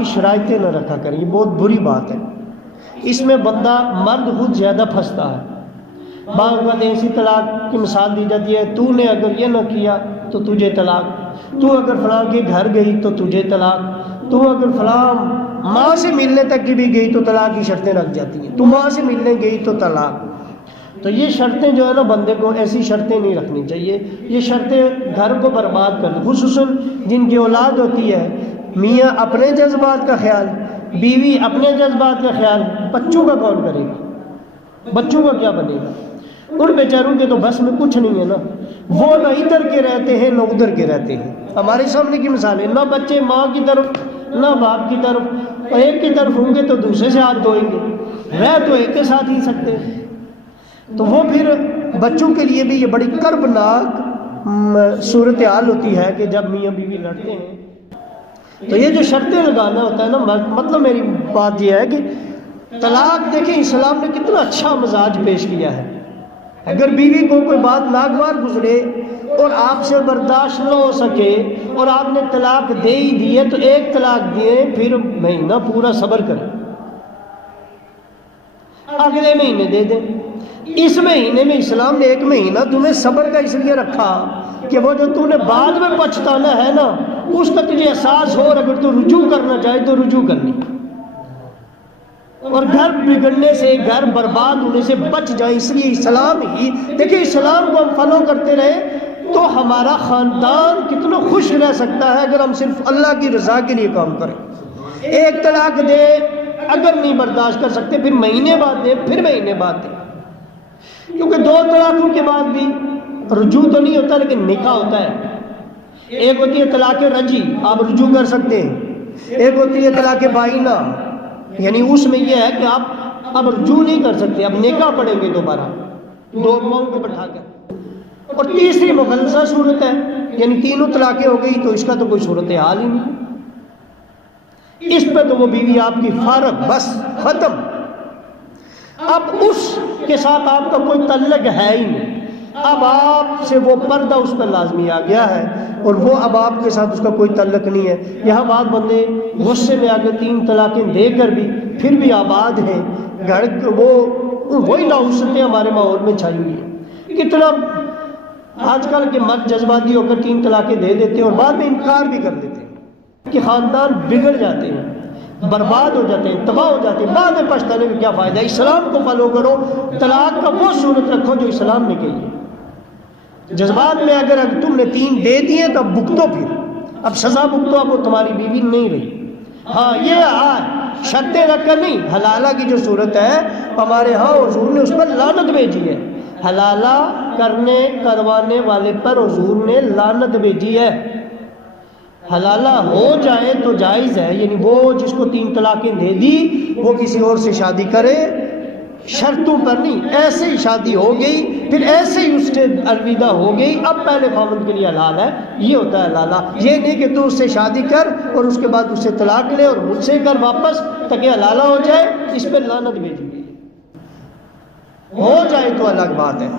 کی شرائطیں نہ رکھا کریں، یہ بہت بری بات ہے۔ اس میں بندہ مرد خود زیادہ پھنستا ہے۔ بعض اوقات ایسی طلاق کی مثال دی جاتی ہے، تو نے اگر یہ نہ کیا تو تجھے طلاق، تو اگر فلاں کے گھر گئی تو تجھے طلاق، تو اگر فلاں ماں سے ملنے تک کی بھی گئی تو طلاق کی شرطیں رکھ جاتی ہیں، تو ماں سے ملنے گئی تو طلاق۔ تو یہ شرطیں جو ہے نا، بندے کو ایسی شرطیں نہیں رکھنی چاہیے، یہ شرطیں گھر کو برباد کر دیں۔ خصوصاً جن کی اولاد ہوتی ہے، میاں اپنے جذبات کا خیال، بیوی اپنے جذبات کا خیال، بچوں کا کون کرے گا؟ بچوں کا کیا بنے گا؟ ان بیچاروں کے تو بس میں کچھ نہیں ہے نا، وہ نہ ادھر کے رہتے ہیں نہ ادھر کے رہتے ہیں۔ ہمارے سامنے کی مثال ہے، نہ بچے ماں کی طرف نہ باپ کی طرف، ایک کی طرف ہوں گے تو دوسرے سے ہاتھ دھوئیں گے، رہ تو ایک کے ساتھ ہی سکتے ہیں۔ تو وہ پھر بچوں کے لیے بھی یہ بڑی کربناک صورتحال ہوتی ہے کہ جب میاں بیوی لڑتے ہیں تو یہ جو شرطیں لگانا ہوتا ہے نا، مطلب میری بات یہ ہے کہ طلاق دیکھیں اسلام نے کتنا اچھا مزاج پیش کیا ہے۔ اگر بیوی کو کوئی بات ناگوار گزرے اور آپ سے برداشت نہ ہو سکے اور آپ نے طلاق دے ہی دی ہے تو ایک طلاق دیں، پھر مہینہ پورا صبر کریں، اگلے مہینے دے دیں۔ اس مہینے میں اسلام نے ایک مہینہ تمہیں صبر کا اس لیے رکھا کہ وہ جو تم نے بعد میں پچھتانا ہے نا، اس کا تجھے احساس ہو، اور اگر تو رجوع کرنا چاہے تو رجوع کرنی، اور گھر بگڑنے سے، گھر برباد ہونے سے بچ جائیں۔ اس لیے اسلام ہی دیکھیں، اسلام کو ہم فالو کرتے رہے تو ہمارا خاندان کتنا خوش رہ سکتا ہے اگر ہم صرف اللہ کی رضا کے لیے کام کریں۔ ایک طلاق دے، اگر نہیں برداشت کر سکتے پھر مہینے بعد دے، پھر مہینے بعد دے، کیونکہ دو طلاقوں کے بعد بھی رجوع تو نہیں ہوتا لیکن نکاح ہوتا ہے۔ ایک ہوتی ہے طلاق رجعی، آپ رجوع کر سکتے ہیں، ایک ہوتی ہے طلاق بائنہ، یعنی اس میں یہ ہے کہ آپ اب رجوع نہیں کر سکتے، اب نکاح پڑھیں گے دوبارہ دو ماؤں کو بٹھا کر۔ اور تیسری مغلظہ صورت ہے، یعنی تینوں طلاقیں ہو گئی تو اس کا تو کوئی صورت حال ہی نہیں، اس پہ تو وہ بیوی آپ کی فارغ، بس ختم، اب اس کے ساتھ آپ کا کوئی تعلق ہے ہی نہیں، اب آپ سے وہ پردہ اس پر لازمی آ گیا ہے اور وہ اب آپ کے ساتھ اس کا کوئی تعلق نہیں ہے۔ یہاں بعض بندے غصے میں آ کے 3 طلاقیں دے کر بھی پھر بھی آباد ہیں، گھر وہی ناحوستیں ہمارے ماحول میں چھائی ہوئی ہیں۔ کتنا آج کل کے مرد جذباتی ہو کر 3 طلاقیں دے دیتے ہیں اور بعد میں انکار بھی کر دیتے ہیں کہ خاندان بگڑ جاتے ہیں، برباد ہو جاتے ہیں، تباہ ہو جاتے ہیں، بعد میں پچھتانے میں کیا فائدہ؟ اسلام کو فالو کرو، طلاق کا وہ صورت رکھو جو اسلام نے کہی ہے۔ جذبات میں اگر تم نے 3 دے دیے تو اب بھگتو، پھر اب سزا بھگتو، اب وہ تمہاری بیوی نہیں رہی۔ ہاں یہ شرطیں رکھ کر نہیں، حلالہ کی جو صورت ہے ہمارے ہاں حضور نے اس پر لعنت بھیجی ہے، حلالہ کروانے والے پر حضور نے لعنت بھیجی ہے۔ حلالہ ہو جائے تو جائز ہے، یعنی وہ جس کو 3 طلاقیں دے دی وہ کسی اور سے شادی کرے، شرطوں پر نہیں، ایسے ہی شادی ہو گئی، پھر ایسے ہی اس سے الوداع ہو گئی، اب پہلے خاوند کے لیے حلال ہے، یہ ہوتا ہے حلالہ۔ یہ نہیں کہ تو اس سے شادی کر اور اس کے بعد اس سے طلاق لے اور مجھ سے کر واپس تاکہ حلالہ ہو جائے، اس پہ لعنت بھیجی گئی۔ ہو جائے تو الگ بات ہے۔